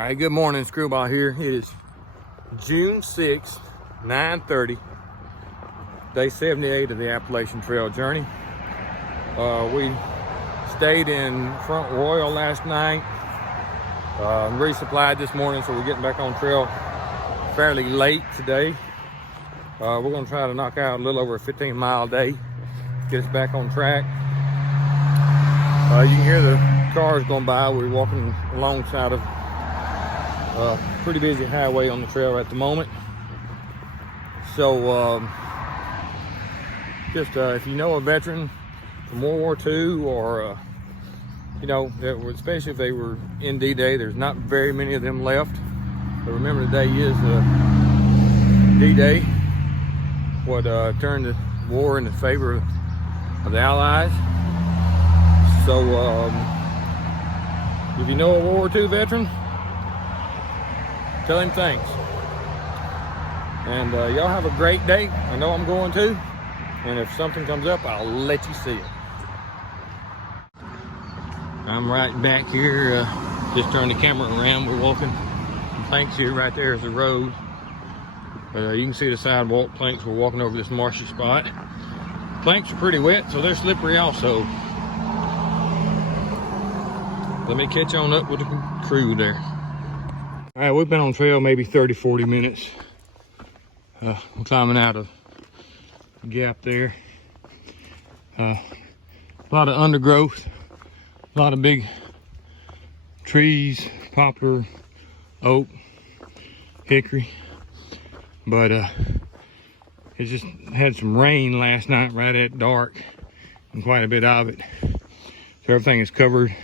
All right, good morning, Screwball here. It is June 6th, 9:30, day 78 of the Appalachian Trail journey. We stayed in Front Royal last night, resupplied this morning, so we're getting back on trail fairly late today. We're gonna try to knock out a little over a 15-mile day, get us back on track. You can hear the cars going by. We're walking alongside of pretty busy highway on the trail at the moment. So if you know a veteran from World War II, or you know, especially if they were in D-Day, there's not very many of them left. But remember, today is D-Day, what turned the war in the favor of the Allies. So if you know a World War II veteran, tell him thanks. And y'all have a great day. I know I'm going to. And if something comes up, I'll let you see it. I'm right back here. Just turned the camera around. We're walking. Planks here. Right there is the road. But you can see the sidewalk planks. We're walking over this marshy spot. Planks are pretty wet, so they're slippery also. Let me catch on up with the crew there. All right, we've been on trail maybe 30-40 minutes. We're climbing out of the gap there. A lot of undergrowth, a lot of big trees, poplar, oak, hickory. But it just had some rain last night right at dark, and quite a bit of it. So everything is covered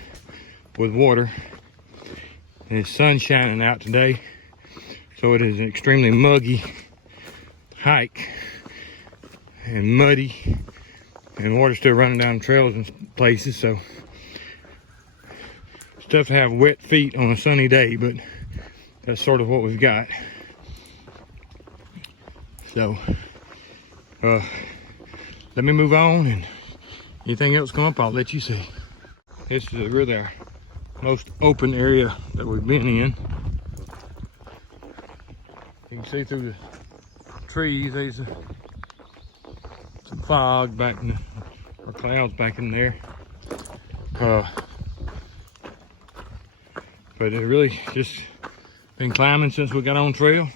with water. And it's sun shining out today, so it is an extremely muggy hike and muddy, and water still running down trails in places. So it's tough to have wet feet on a sunny day, but that's sort of what we've got. So let me move on, and anything else come up, I'll let you see. This is really our most open area that we've been in. You can see through the trees, there's some fog back in or clouds back in there. But it really just been climbing since we got on trail.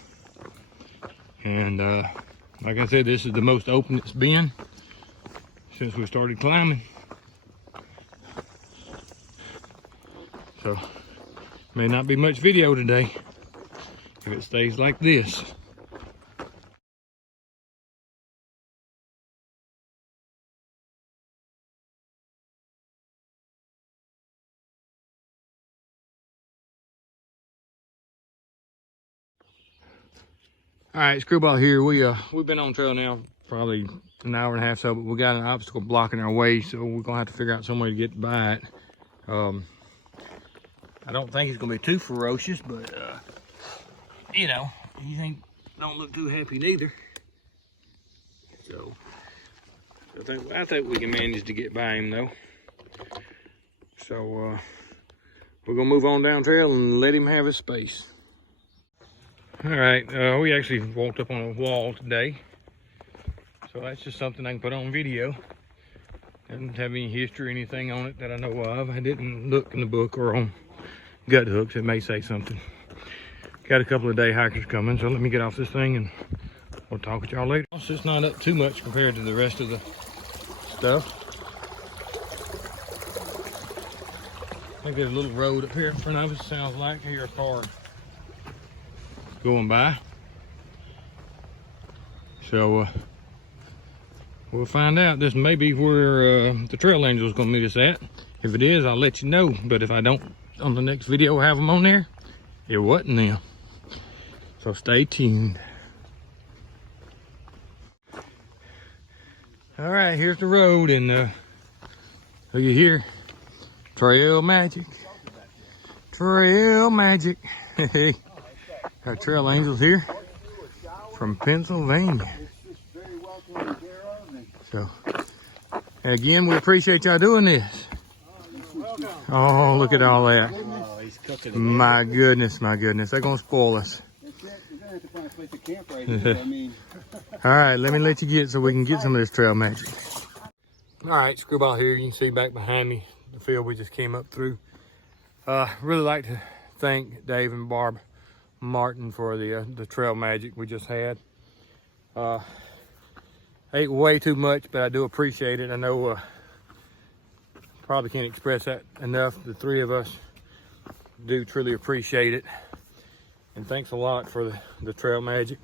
And like I said, this is the most open it's been since we started climbing. So, may not be much video today if it stays like this. All right, Screwball here. We've been on trail now probably an hour and a half, so, but we got an obstacle blocking our way, so we're gonna have to figure out some way to get by it. I don't think it's gonna be too ferocious, but you know, you don't look too happy neither. So I think we can manage to get by him though. So we're gonna move on down trail and let him have his space. All right, we actually walked up on a wall today, so that's just something I can put on video. Doesn't have any history or anything on it that I know of. I didn't look in the book or on gut hooks. It may say something. Got a couple of day hikers coming, so let me get off this thing and we'll talk with y'all later. Also, it's not up too much compared to the rest of the stuff. I think there's a little road up here in front of us. Sounds like I hear a car going by. So we'll find out. This may be where the trail angel is going to meet us at. If it is, I'll let you know. But if I don't, on the next video we'll have them on there. It wasn't them. So stay tuned. All right, here's the road, and look at here. Trail magic. Trail magic. Hey, our trail angels here from Pennsylvania. So, again, we appreciate y'all doing this. Oh, look at all that. My goodness, my goodness. They're going to spoil us. You're going to have to find a place to camp right here. I mean. All right, let me let you get so we can get some of this trail magic. All right, screwball here. You can see back behind me the field we just came up through. Really like to thank Dave and Barb Martin for the trail magic we just had. Ate way too much, but I do appreciate it. I know probably can't express that enough. The three of us do truly appreciate it. And thanks a lot for the trail magic.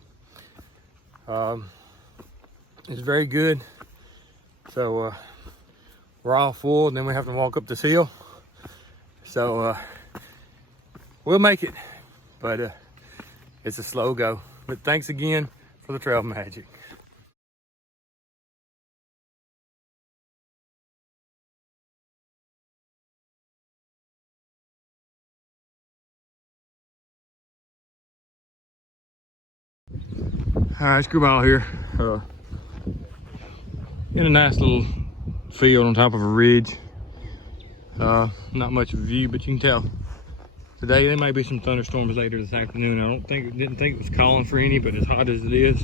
It's very good. So we're all full, and then we have to walk up this hill. So we'll make it, but it's a slow go. But thanks again for the trail magic. All right, screwball here. In a nice little field on top of a ridge. Not much of a view, but you can tell today there might be some thunderstorms later this afternoon. I didn't think it was calling for any, but as hot as it is,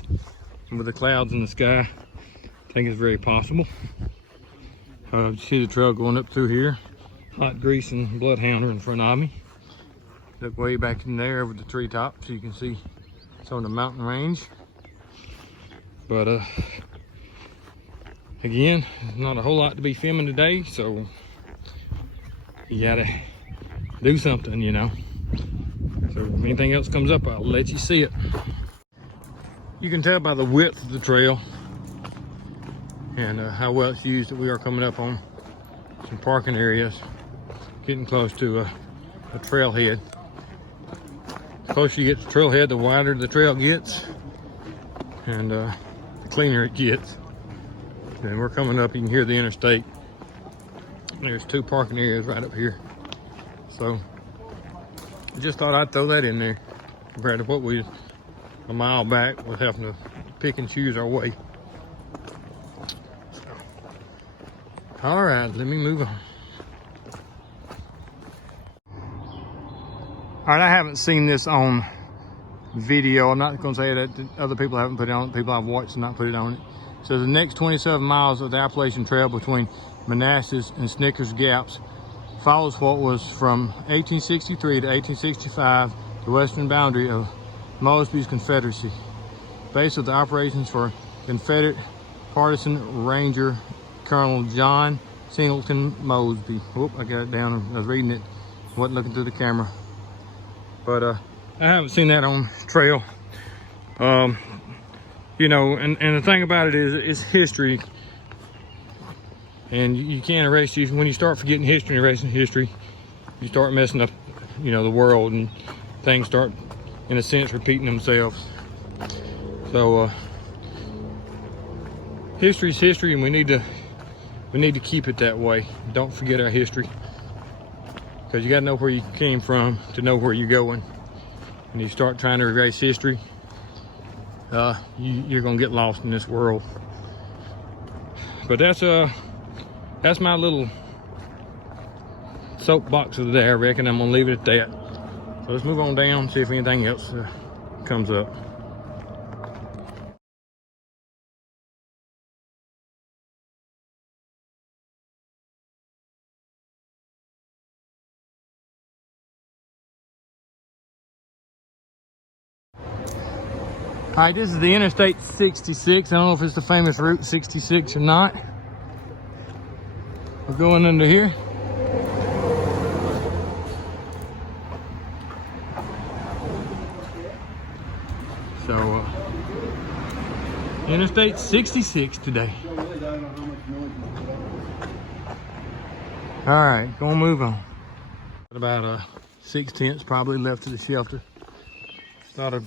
and with the clouds in the sky, I think it's very possible. You see the trail going up through here. Hot grease and bloodhound are in front of me. Look way back in there with the treetops, so you can see some of the mountain range. But again, not a whole lot to be filming today, so you gotta do something, you know. So if anything else comes up, I'll let you see it. You can tell by the width of the trail and how well it's used that we are coming up on some parking areas, getting close to a trailhead. The closer you get to the trailhead, the wider the trail gets, and the cleaner it gets. And we're coming up, you can hear the interstate. There's two parking areas right up here. So I just thought I'd throw that in there compared to what we a mile back was having to pick and choose our way. All right, let me move on. All right, I haven't seen this on video. I'm not going to say that other people haven't put it on. People I've watched and not put it on it. So the next 27 miles of the Appalachian Trail between Manassas and Snickers Gaps follows what was from 1863 to 1865, the western boundary of Mosby's Confederacy. Base of the operations for Confederate partisan Ranger Colonel John Singleton Mosby. Whoop, I got it down. I was reading it, wasn't looking through the camera. But I haven't seen that on trail. You know, and the thing about it is, it's history. And you can't erase it. When you start forgetting history and erasing history, you start messing up, you know, the world, and things start, in a sense, repeating themselves. So history's history, and we need to keep it that way. Don't forget our history, because you got to know where you came from to know where you're going. And you start trying to erase history, you're gonna get lost in this world. But that's my little soapbox of the day. I reckon I'm gonna leave it at that. So let's move on down and see if anything else comes up. All right, this is the Interstate 66. I don't know if it's the famous Route 66 or not. We're going under here. So, Interstate 66 today. All right, gonna move on. About 6/10 probably left to the shelter. Thought I'd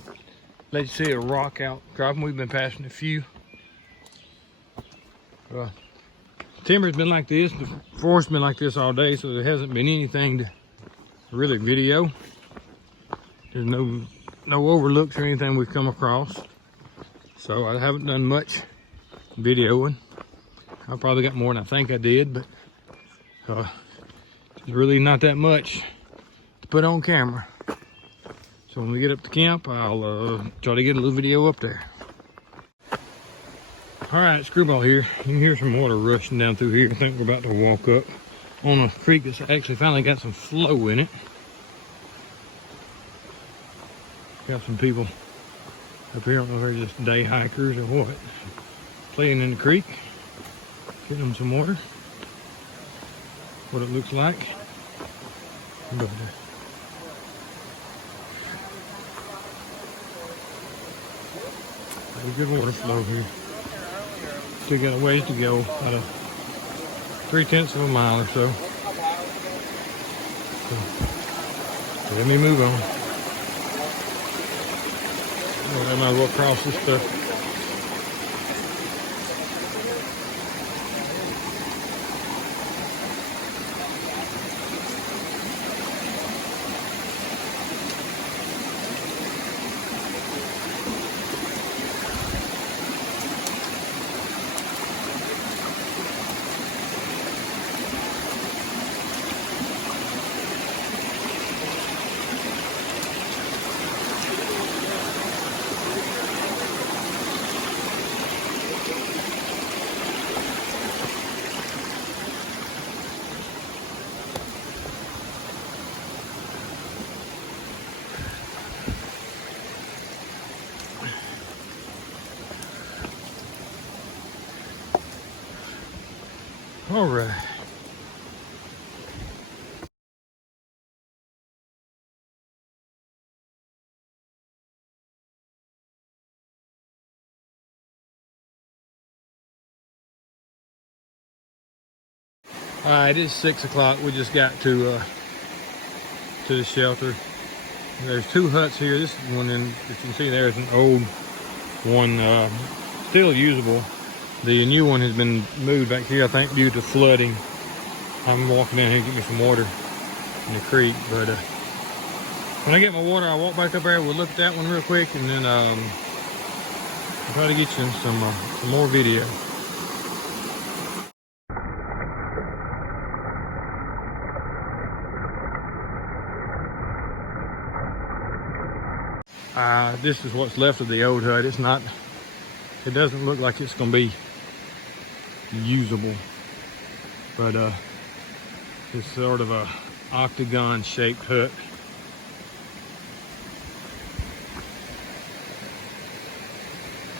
let you see a rock out cropping. We've been passing a few. Timber's been like this, the forest's been like this all day, so there hasn't been anything to really video. There's no overlooks or anything we've come across. So I haven't done much videoing. I probably got more than I think I did, but there's really not that much to put on camera. So when we get up to camp, I'll try to get a little video up there. All right, Screwball here. You can hear some water rushing down through here. I think we're about to walk up on a creek that's actually finally got some flow in it. Got some people up here. I don't know if they're just day hikers or what. Playing in the creek, getting them some water. What it looks like. But, good water flow here. Still got a ways to go, about a 3/10 of a mile or so. So let me move on. Well, I might as well cross this stuff. All right. All right, it's 6 o'clock. We just got to the shelter. There's two huts here. This one, as you can see, there is an old one, still usable. The new one has been moved back here, I think, due to flooding. I'm walking down here to get me some water in the creek, but when I get my water, I'll walk back up there. We'll look at that one real quick, and then I'll try to get you some more video. This is what's left of the old hut. It's not, it doesn't look like it's gonna be usable, but it's sort of a octagon shaped hut.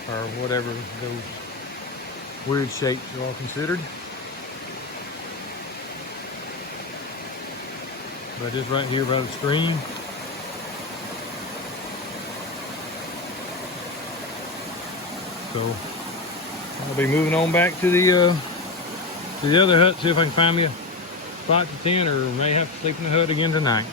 Or whatever those weird shapes are all considered. But it's right here by the stream. So I'll be moving on back to the other hut, see if I can find me a spot to tent, or may have to sleep in the hut again tonight.